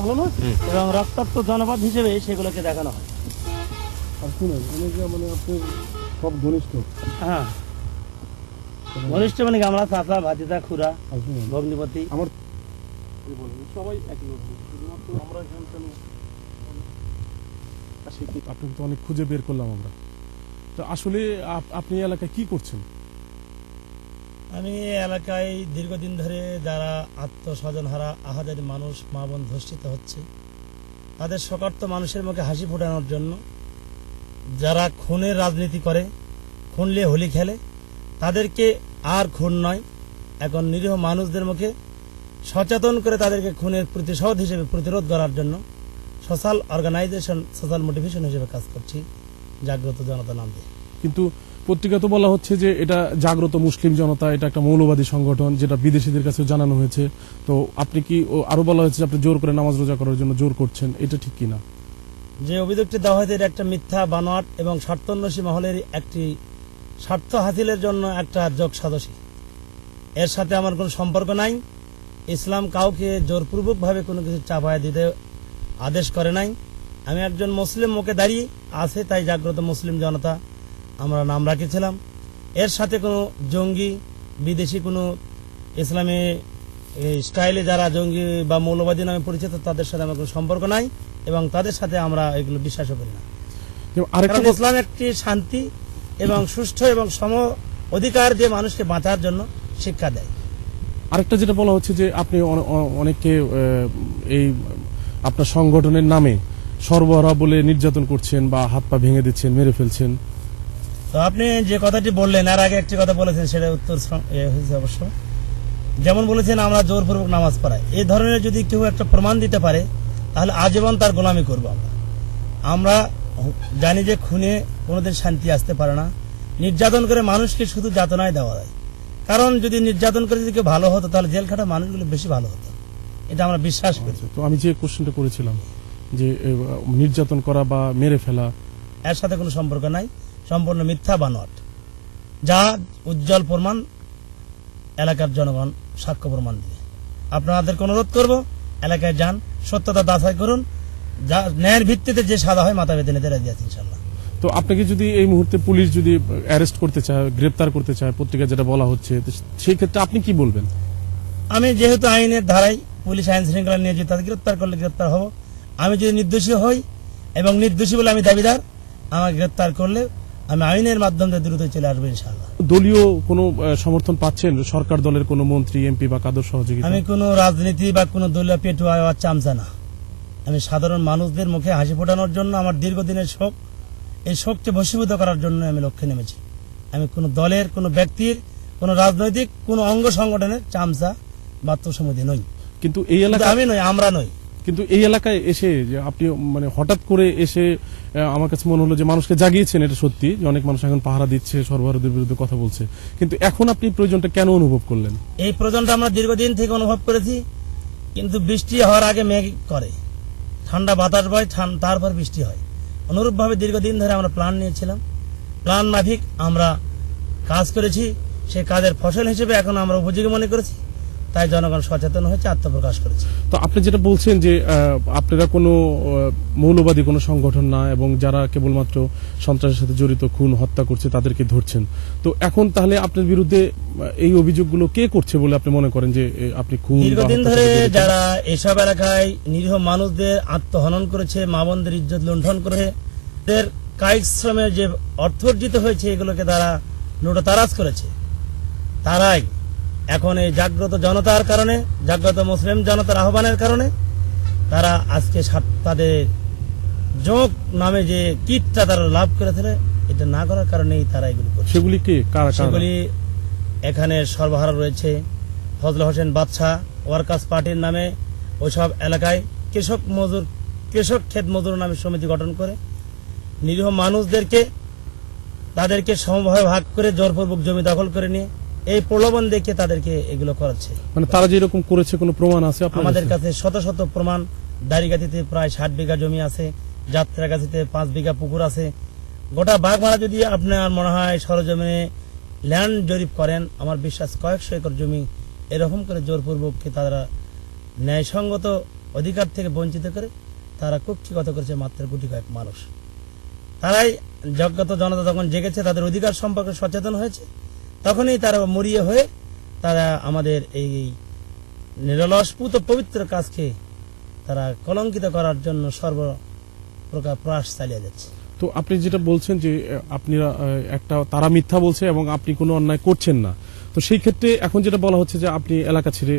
ভালো নয় এবং রক্তাক্ত জনপদ হিসেবে সেগুলোকে দেখানো হয়। আর শুনুন উনি যে মানে আপনার সব ঘনিষ্ঠ হ্যাঁ, ঘনিষ্ঠ মানে কি আমরা চাচা ভাতিজা খুড়া আর শুনুন ভগ্নিপতি। আমার সবাই একই রকম, শুধুমাত্র আমরা এখানে কেন আপনাকে তো অনেক খুঁজে বের করলাম আমরা। তো আসলে আপনি এই এলাকায় কি করছেন? আমি এই এলাকায় দীর্ঘদিন ধরে যারা আত্মস্বজন হারা আহাজারি মানুষ মা বোন ধর্ষিত হচ্ছে তাদের শোকার্ত মানুষের মুখে হাসি ফোটানোর জন্য, যারা খুনের রাজনীতি করে, খুনলে হোলি খেলে, তাদেরকে আর খুন নয়, এখন নিরীহ মানুষদের মুখে সচেতন করে তাদেরকে খুনের প্রতিশোধ হিসেবে প্রতিরোধ করার জন্য সোশ্যাল অর্গানাইজেশন, সোশ্যাল মোটিভেশন হিসেবে কাজ করছি জাগ্রত জনতা নাম দিয়ে। কিন্তু পত্রিকা তো বলা হচ্ছে যে এটা জাগ্রত মুসলিম জনতা, এটা একটা মৌলবাদী সংগঠন, যেটা বিদেশিদের কাছে জানানো হয়েছে। তো আপনি কি আরো বলা হয়েছে যে আপনি জোর করে নামাজ রোজা করার জন্য জোর করছেন, এটা ঠিক কিনা? যে অভিযোগটি দেওয়া হয়েছে এটা একটা মিথ্যা বানোয়াট এবং স্বার্থন্বেষী মহলের একটি স্বার্থ হাসিলের জন্য একটা যোগ সাদসী। এর সাথে আমার কোনো সম্পর্ক নাই। ইসলাম কাউকে জোরপূর্বকভাবে কোনো কিছু চাপায় দিতে আদেশ করে নাই। আমি একজন মুসলিম মুখে দাঁড়িয়ে আছে, তাই জাগ্রত মুসলিম জনতা আমরা নাম রাখেছিলাম। এর সাথে কোনো জঙ্গি বিদেশি কোনো ইসলামী স্টাইলে যারা জঙ্গি বা মৌলবাদী নামে পরিচিত তাদের সাথে আমার কোনো সম্পর্ক নাই এবং তাদের সাথে আমরা এগুলো বিশ্বাসও করি না। কারণ ইসলাম একটি শান্তি এবং সুষ্ঠু এবং সম অধিকার দিয়ে মানুষকে বাঁচার জন্য শিক্ষা দেয়। আরেকটা যেটা বলা হচ্ছে যে আপনি অনেককে এই আপনার সংগঠনের নামে সর্বহারা বলে নির্যাতন করছেন বা হাত পা ভেঙে দিচ্ছেন, মেরে ফেলছেন। তো আপনি যে কথাটি বললেন, আর আগে একটি কথা বলেছেন, সেটা উত্তর হয়েছে অবশ্য। যেমন বলেছেন আমরা জোরপূর্বক নামাজ পড়াই, এই ধরনের যদি কেউ একটা প্রমাণ দিতে পারে তাহলে আজীবন তার গোলামি করবো আমরা। জানি যে খুনে কোনোদিন শান্তি আসতে পারে না, নির্যাতন করে মানুষকে শুধু যাতনায় দেওয়া যায়। কারণ যদি নির্যাতন করে যদি কেউ ভালো হতো তাহলে জেল খাটা মানুষগুলো বেশি ভালো হতো, এটা আমরা বিশ্বাস করি। তো আমি যে কোশ্চেনটা করেছিলাম যে নির্যাতন করা বা মেরে ফেলা, এর সাথে কোনো সম্পর্ক নাই, সম্পূর্ণ মিথ্যা বানোয়াট, যা উজ্জ্বল প্রমাণ এলাকার জনগণ সাক্ষ্য প্রমাণ দিয়ে। আপনাদেরকে অনুরোধ করব, এলাকায় যান, সত্যতা যাচাই করুন, যা ন্যায়ের ভিত্তিতে যে সাদা হয় মাথা বেঁধে নিতে রাজি আছি ইনশাল্লাহ। তো আপনাকে যদি এই মুহূর্তে পুলিশ যদি অ্যারেস্ট করতে চায়, গ্রেপ্তার করতে চায়, পত্রিকা যেটা বলা হচ্ছে, সেই ক্ষেত্রে আপনি কি বলবেন? আমি যেহেতু আইনের ধারায় পুলিশ আইন শৃঙ্খলা নিয়ে যে তাদের গ্রেপ্তার করলে গ্রেপ্তার হব। আমি যদি নির্দোষী হই এবং নির্দোষী বলে আমি দাবিদার, আমাকে গ্রেপ্তার করলে আমি আইনের মাধ্যমে দ্রুত চলে আসবো ইনশাল্লাহ। দলীয় কোনো সমর্থন পাচ্ছেন? সরকার দলের কোনো মন্ত্রী, এমপি বা কাদের সহযোগিতা? আমি কোনো রাজনীতি বা কোনো দলীয় পেটুয়া বা চামচা না। আমি সাধারণ মানুষদের মুখে হাসি ফোটানোর জন্য আমার দীর্ঘদিনের শোক, এই শোককে ভস্মীভূত করার জন্য আমি লক্ষ্যে নেমেছি। আমি কোনো দলের, কোনো ব্যক্তির, কোনো রাজনৈতিক কোনো অঙ্গ সংগঠনের চামচা বা তোষামোদী নই। কিন্তু এই এলাকা আমি নই, আমরা নই। কিন্তু এই এলাকায় এসে যে আপনি মানে হঠাৎ করে এসে আমার কাছে মনে হলো যে মানুষকে জাগিয়েছেন, এটা সত্যি যে অনেক মানুষ এখন পাহারা দিচ্ছে, সর্বহারাদের বিরুদ্ধে কথা বলছে, কিন্তু এখন আপনি প্রয়োজনটা কেন অনুভব করলেন? এই প্রয়োজনটা আমরা দীর্ঘদিন থেকে অনুভব করেছি, কিন্তু বৃষ্টি হওয়ার আগে মেঘ করে, ঠান্ডা বাতাস বয়, তারপর বৃষ্টি হয়। অনুরূপভাবে দীর্ঘদিন ধরে আমরা প্ল্যান নিয়েছিলাম, প্ল্যান মাফিক আমরা কাজ করেছি। সে কাজের ফসল হিসেবে এখন আমরা উপযোগী মনে করেছি, তাই জনগণ সচেতন হয়েছে, আত্মপ্রকাশ করেছে। তো আপনি যেটা বলছেন যে আপনারা কোনো মৌলবাদী কোনো সংগঠন না এবং যারা কেবলমাত্র সন্ত্রাসের সাথে জড়িত, খুন হত্যা করছে তাদেরকে ধরছেন, তো এখন তাহলে আপনার বিরুদ্ধে এই অভিযোগগুলো কে করছে বলে আপনি মনে করেন যে আপনি খুন? দীর্ঘদিন ধরে যারা এসব এলাকায় নিরীহ মানুষদের আত্মহনন করেছে, মা বোনদের ইজ্জত লুণ্ঠন করে, তাদের কায়িক শ্রমের যে অর্থ অর্জিত হয়েছে এগুলোকে তারা লুটতরাজ করেছে, তারাই এখন এই জাগ্রত জনতার কারণে, জাগ্রত মুসলিম জনতার আহ্বানের কারণে তারা আজকে তাদের যোগ নামে যে কিটটা তারা লাভ করেছিল, এটা না করার কারণেই তারা এগুলো করছে। সেগুলি কে? সেগুলি এখানে সর্বহারা রয়েছে ফজল হোসেন বাদশা ওয়ার্কার্স পার্টির নামে ওইসব এলাকায় কৃষক ক্ষেত মজুর নামে সমিতি গঠন করে নিরীহ মানুষদেরকে তাদেরকে সমভাবে ভাগ করে জোরপূর্বক জমি দখল করে নিয়ে এই প্রলোভন দেখে তাদেরকে এগুলো করাচ্ছে। মানে তারা যেরকম করেছে কোনো প্রমাণ আছে আমাদের কাছে? শত শত প্রমাণ। দাড়িগাতিতে প্রায় 60 বিঘা জমি আছে, যাত্রাগাছিতে 5 বিঘা পুকুর আছে। গোটা বাগমারা যদি আপনার মনে হয় সরজমিনে ল্যান্ড জরিপ করেন, আমার বিশ্বাস কয়েকশো একর জমি এরকম করে জোরপূর্বক তারা ন্যায়সঙ্গত অধিকার থেকে বঞ্চিত করে তারা কুক্ষিগত করেছে মাত্র গুটি কয়েক মানুষ। তারাই জগত জনতা যখন জেগেছে, তাদের অধিকার সম্পর্কে সচেতন হয়েছে, তখনই তারা মরিয়ে হয়ে তারা আমাদের এই নিরলস পুত পবিত্র কাজকে তারা কলঙ্কিত করার জন্য সর্বপ্রকার প্রয়াস চালিয়ে যাচ্ছে। তো আপনি যেটা বলছেন যে আপনারা একটা তারা মিথ্যা বলছে এবং আপনি কোনো অন্যায় করছেন না, তো সেই ক্ষেত্রে এখন যেটা বলা হচ্ছে যে আপনি এলাকা ছেড়ে